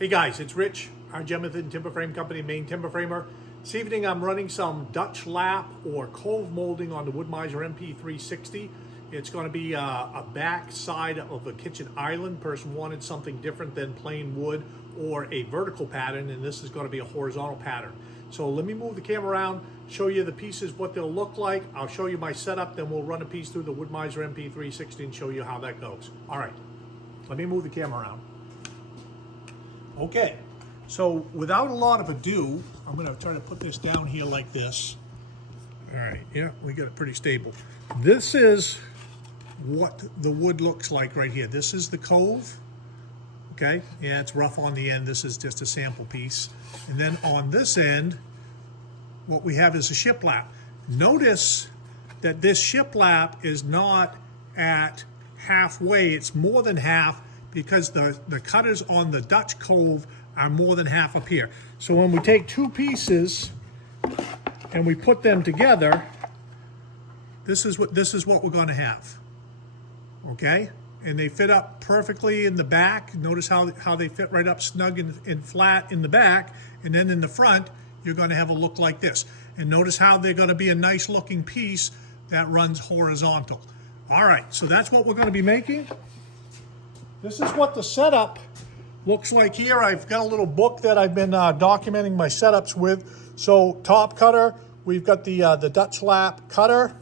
Hey guys, it's Rich, our Jemison Timber Frame Company, main timber framer. This evening I'm running some Dutch lap or cove molding on the Woodmizer MP360. It's going to be a back side of a kitchen island. Person wanted something different than plain wood or a vertical pattern, and this is going to be a horizontal pattern. So let me move the camera around, show you the pieces, what they'll look like. I'll show you my setup, then we'll run a piece through the Woodmizer MP360 and show you how that goes. All right, let me move the camera around. Okay, so without a lot of ado, I'm going to try to put this down here like this. All right, yeah, we got it pretty stable. This is what the wood looks like right here. This is the cove. Okay, yeah, it's rough on the end. This is just a sample piece. And then on this end, what we have is a shiplap. Notice that this shiplap is not at halfway. It's more than half, because the cutters on the Dutch cove are more than half up here. So when we take two pieces and we put them together, this is what we're going to have. Okay? And they fit up perfectly in the back. Notice how they fit right up snug and flat in the back. And then in the front, you're going to have a look like this. And notice how they're going to be a nice looking piece that runs horizontal. All right, so that's what we're going to be making. This is what the setup looks like here. I've got a little book that I've been documenting my setups with. So top cutter, we've got the Dutch lap cutter.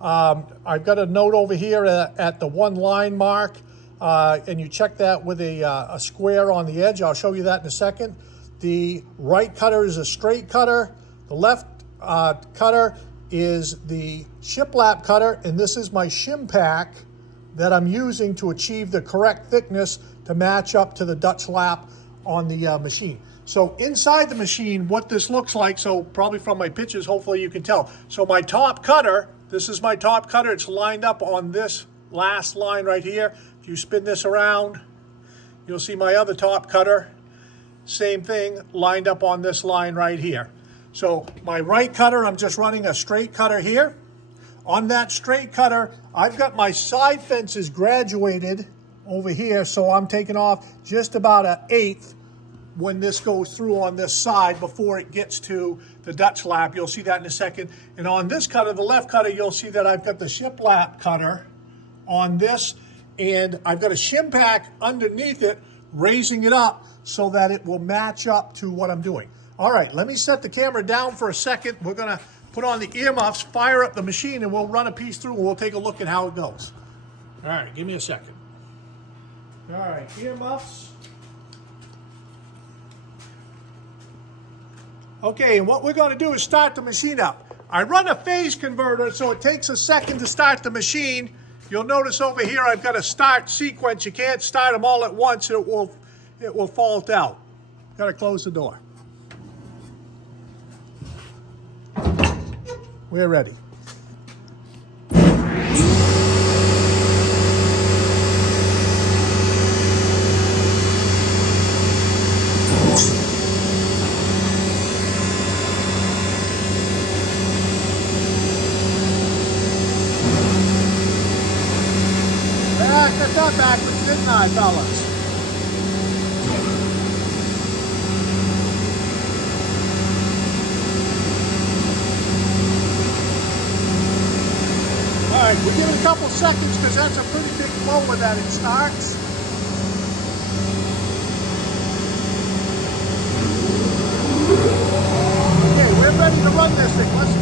I've got a note over here at the one line mark, and you check that with a square on the edge. I'll show you that in a second. The right cutter is a straight cutter. The left cutter is the shiplap cutter, and this is my shim pack that I'm using to achieve the correct thickness to match up to the Dutch lap on the machine. So inside the machine, what this looks like, so probably from my pictures, hopefully you can tell. So my top cutter, this is my top cutter. It's lined up on this last line right here. If you spin this around, you'll see my other top cutter. Same thing, lined up on this line right here. So my right cutter, I'm just running a straight cutter here. On that straight cutter, I've got my side fences graduated over here, so I'm taking off just about 1/8 when this goes through on this side before it gets to the Dutch lap. You'll see that in a second. And on this cutter, the left cutter, you'll see that I've got the shiplap cutter on this, and I've got a shim pack underneath it, raising it up so that it will match up to what I'm doing. All right, let me set the camera down for a second. We're gonna put on the earmuffs, fire up the machine, and we'll run a piece through and we'll take a look at how it goes. All right, give me a second. All right, earmuffs. Okay, and what we're going to do is start the machine up. I run a phase converter, so it takes a second to start the machine. You'll notice over here I've got a start sequence. You can't start them all at once, it will fault out. Got to close the door. We're ready. I got backwards, didn't I, fellas? All right, we'll give it a couple seconds because that's a pretty big blower that it starts. Okay, we're ready to run this thing. Let's